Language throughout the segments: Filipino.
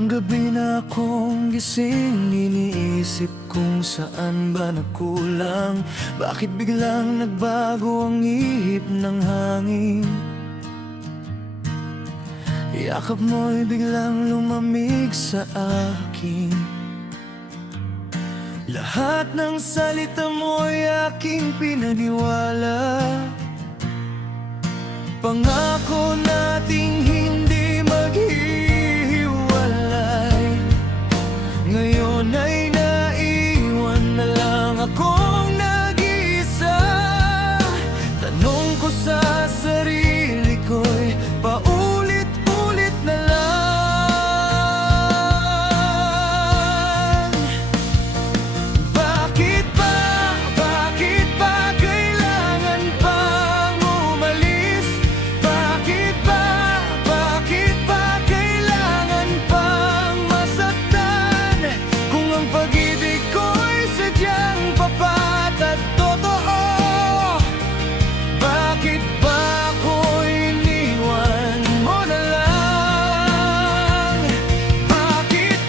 Ilang gabi na akong gising, iniisip kung saan ba nagkulang. Bakit biglang nagbago ang ihip ng hangin? Yakap mo'y biglang lumamig sa akin. Lahat ng salita mo'y aking pinaniwala. Pangako nating hindi maghihiwalay. Ngayon ay naiwan na lang akong nag-iisa. Tanong ko sa sarili ko'y paulit-ulit na lang. Bakit ba kailangan pang umalis? Bakit ba kailangan pang masaktan? Kung ang pag-ibig ko'y sadyang papat at totoo, bakit ba ako iniwan mo na lang? Bakit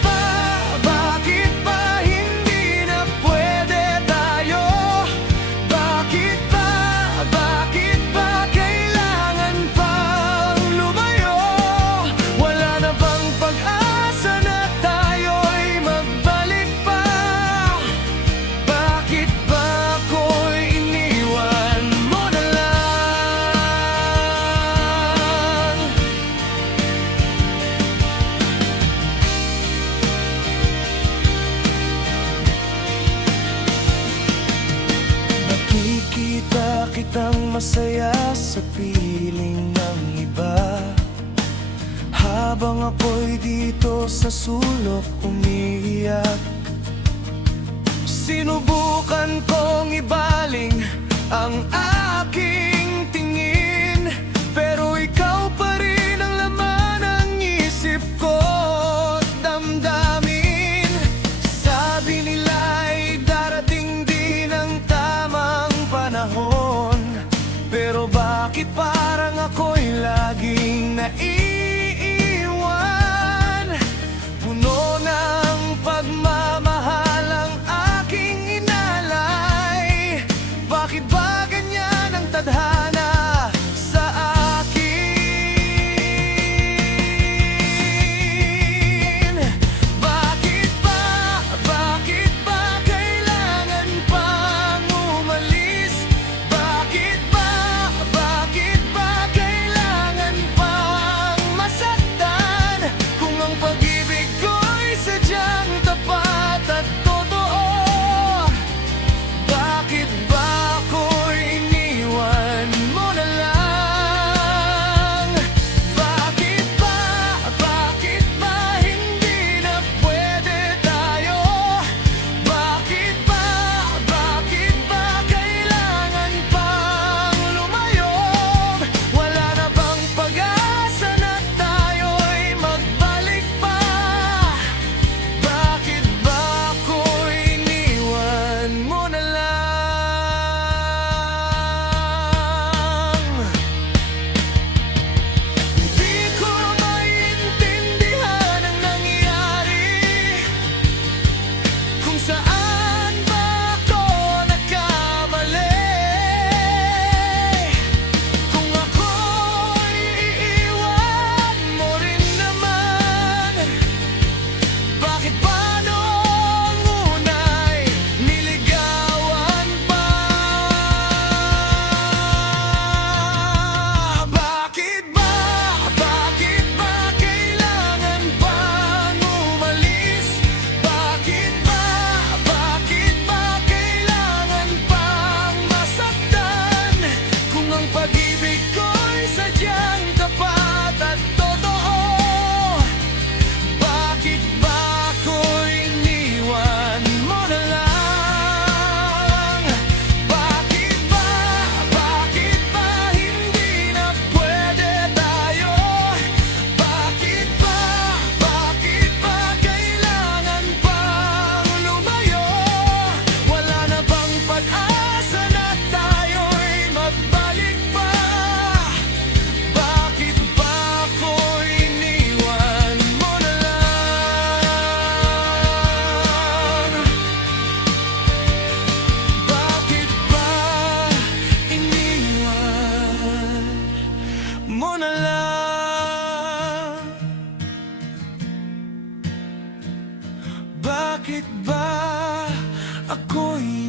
ba hindi na pwede tayo? Bakit ba kailangan pang lumayo? Wala na bang pag-asa na tayo'y magbalik pa? Bakit ba ako'y iniwan mo na lang? Nakikita kitang masaya sa piling ng iba, habang ako'y dito sa sulok umiiyak. Sinubukan kong ibaling ang aking tingin, pero ikaw pa rin ang laman ng isip ko at damdamin. Sabi nila'y darating din ang tamang panahon, pero bakit parang ako'y laging naiiwan? Puno ng pagmamahal ang aking inalay. Bakit ba ganyan ang tadhana sa akin? Bakit ba kailangan pang umalis? Bakit ba kailangan pang masaktan? Kung ang pag-ibig ko'y sadyang tapat at totoo, bakit ba ako'y iniwan mo na lang? Bakit ba hindi na pwede tayo? Bakit ba kailangan pang lumayo? Wala na bang pag-asa na tayo'y magbalik pa? Bakit ba ako'y iniwan mo na lang? Hindi ko maintindihan ang nangyari, kung saan ba ako nagkamali. Kung ako'y iiwan mo rin naman, bakit ba noong una'y niligawan pa? Bakit ba kailangan pang umalis? Bakit ba Bakit ba ako'y